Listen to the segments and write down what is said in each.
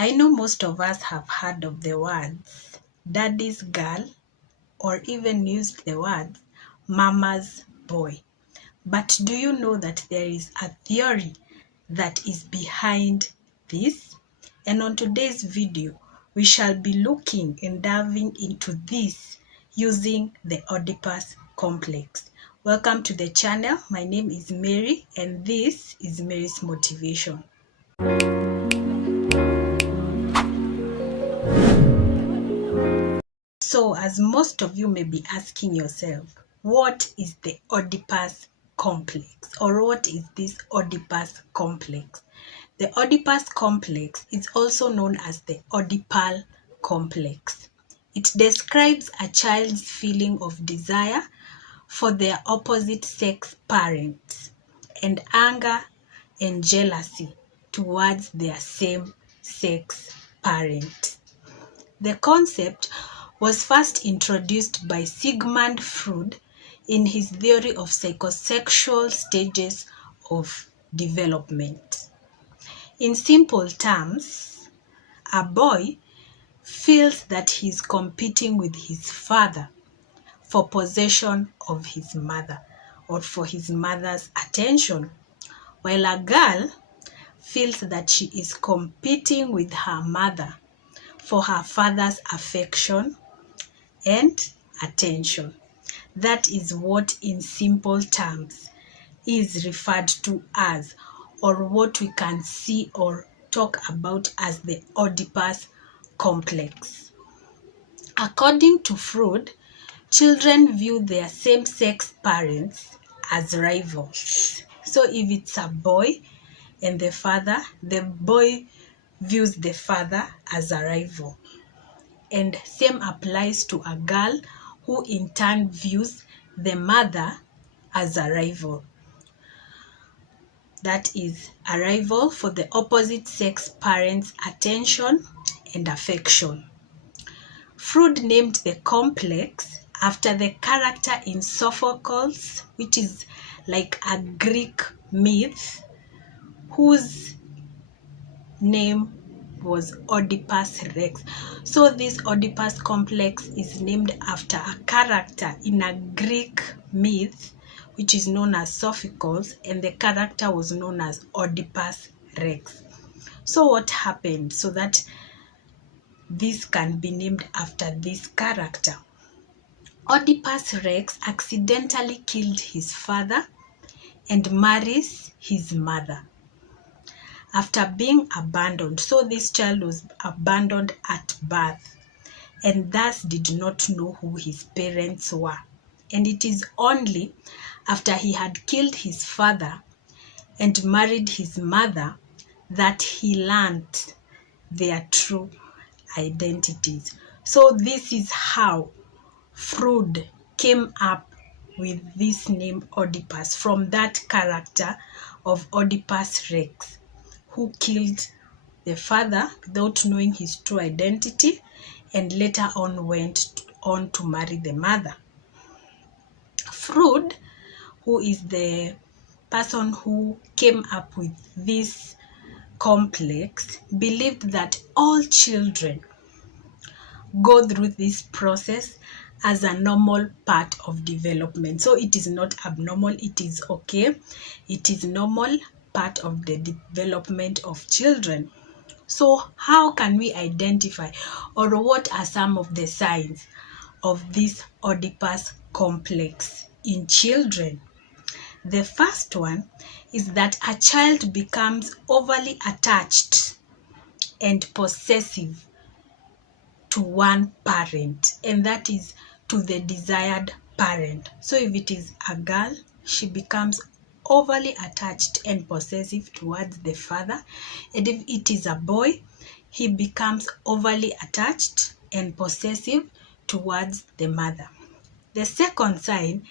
I know most of us have heard of the words daddy's girl or even used the words mama's boy. But do you know that there is a theory that is behind this? And on today's video, we shall be looking and diving into this using the Oedipus Complex. Welcome to the channel. My name is Mary and this is Mary's Motivation. So, as most of you may be asking yourself, what is the Oedipus Complex, or what is this Oedipus Complex? The Oedipus Complex is also known as the Oedipal Complex. It describes a child's feeling of desire for their opposite sex parents and anger and jealousy towards their same sex parent. The concept was first introduced by Sigmund Freud in his theory of psychosexual stages of development. In simple terms, a boy feels that he is competing with his father for possession of his mother or for his mother's attention, while a girl feels that she is competing with her mother for her father's affection and attention. That is what, in simple terms, is referred to as, or what we can see or talk about as, the Oedipus Complex. According to Freud, children view their same-sex parents as rivals. So if it's a boy and the boy views the father as a rival. And same applies to a girl who in turn views the mother as a rival. That is, a rival for the opposite sex parents' attention and affection. Freud named the complex after the character in Sophocles, which is like a Greek myth, whose name was Oedipus Rex. So this Oedipus Complex is named after a character in a Greek myth which is known as Sophocles, and the character was known as Oedipus Rex. So what happened so that this can be named after this character? Oedipus Rex accidentally killed his father and marries his mother after being abandoned. So this child was abandoned at birth and thus did not know who his parents were. And it is only after he had killed his father and married his mother that he learned their true identities. So this is how Freud came up with this name Oedipus, from that character of Oedipus Rex, who killed the father without knowing his true identity and later on went on to marry the mother. Freud, who is the person who came up with this complex, believed that all children go through this process as a normal part of development. So it is not abnormal, it is okay. It is normal part of the development of children. So how can we identify, or what are some of the signs of this Oedipus complex in children? The first one is that a child becomes overly attached and possessive to one parent, and that is to the desired parent. So if it is a girl, she becomes overly attached and possessive towards the father, and if it is a boy, he becomes overly attached and possessive towards the mother. The second sign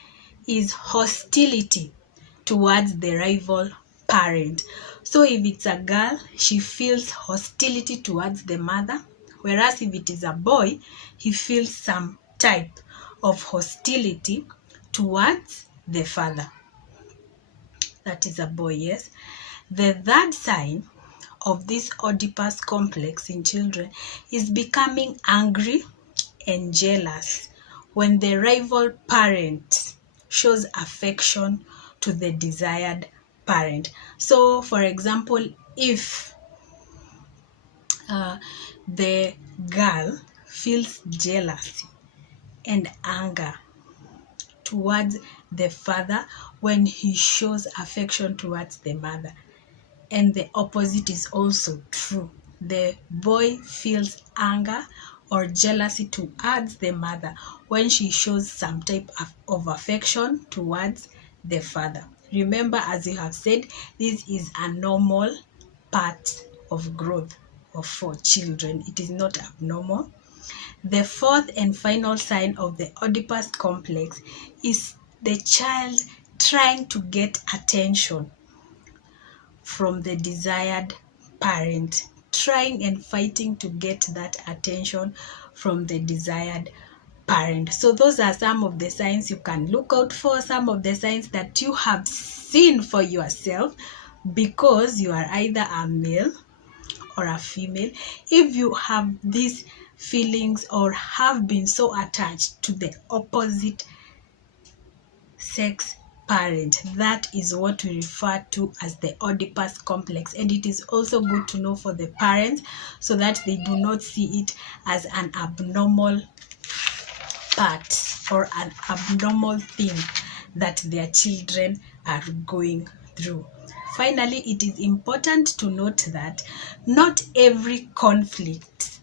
is hostility towards the rival parent. So if it's a girl, she feels hostility towards the mother, whereas if it is a boy, he feels some type of hostility towards the father. That is a boy, yes. The third sign of this Oedipus complex in children is becoming angry and jealous when the rival parent shows affection to the desired parent. So, for example, if the girl feels jealousy and anger towards the father when he shows affection towards the mother, and the opposite is also true, the boy feels anger or jealousy towards the mother when she shows some type of affection towards the father. Remember, as you have said, this is a normal part of growth for children. It is not abnormal. The fourth and final sign of the Oedipus complex is the child trying to get attention from the desired parent, trying and fighting to get that attention from the desired parent. So those are some of the signs you can look out for, some of the signs that you have seen for yourself, because you are either a male or a female. If you have these feelings or have been so attached to the opposite sex parent, that is what we refer to as the Oedipus complex. And it is also good to know for the parents so that they do not see it as an abnormal part or an abnormal thing that their children are going through. Finally, it is important to note that not every conflict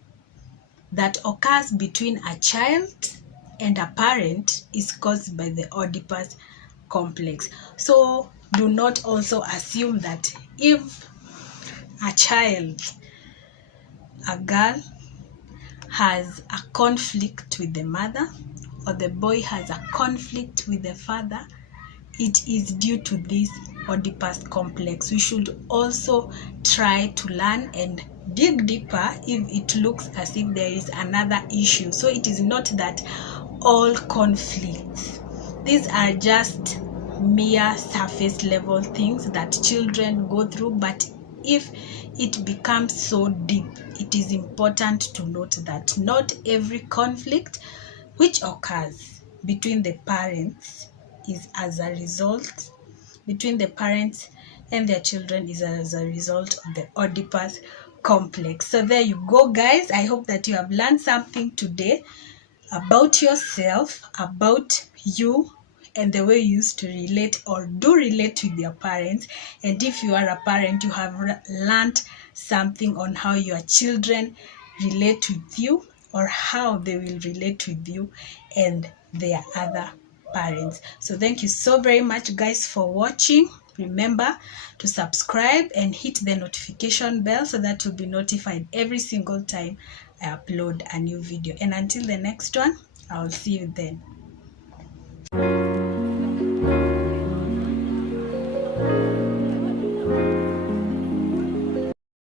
that occurs between a child and a parent is caused by the Oedipus complex. So do not also assume that if a child, a girl, has a conflict with the mother, or the boy has a conflict with the father, it is due to this Oedipus complex. We should also try to learn and dig deeper if it looks as if there is another issue. So it is not that all conflicts, these are just mere surface level things that children go through, but if it becomes so deep, it is important to note that not every conflict which occurs between the parents is as a result, between the parents and their children, is as a result of the Oedipus complex. So there you go, guys. I hope that you have learned something today about yourself, about you, and the way you used to relate or do relate with your parents. And if you are a parent, you have learned something on how your children relate with you, or how they will relate with you and their other parents. So thank you so very much, guys, for watching. Remember to subscribe and hit the notification bell so that you'll be notified every single time I upload a new video. And until the next one, I'll see you then.